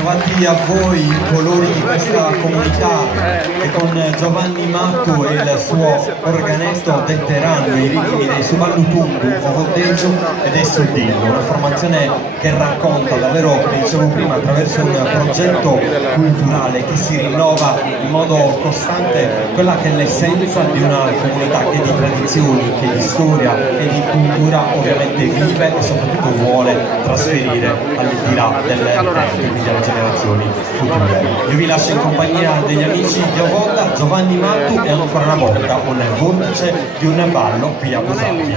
Trovati a voi i colori di questa comunità che con Giovanni Mattu e il suo organetto detteranno i ritmi dei Suballutundu, Ovodeggio ed Essudillo, una formazione che racconta davvero, come dicevo prima, attraverso un progetto culturale che si rinnova in modo costante quella che è l'essenza di una comunità che di tradizioni, che di storia e di cultura ovviamente vive e soprattutto vuole trasferire al di là del tempo, quindi alle generazioni future. Io vi lascio in compagnia degli amici di Ovoda, Giovanni Mattu e ancora una volta un vortice di un ballo qui a Busacchi.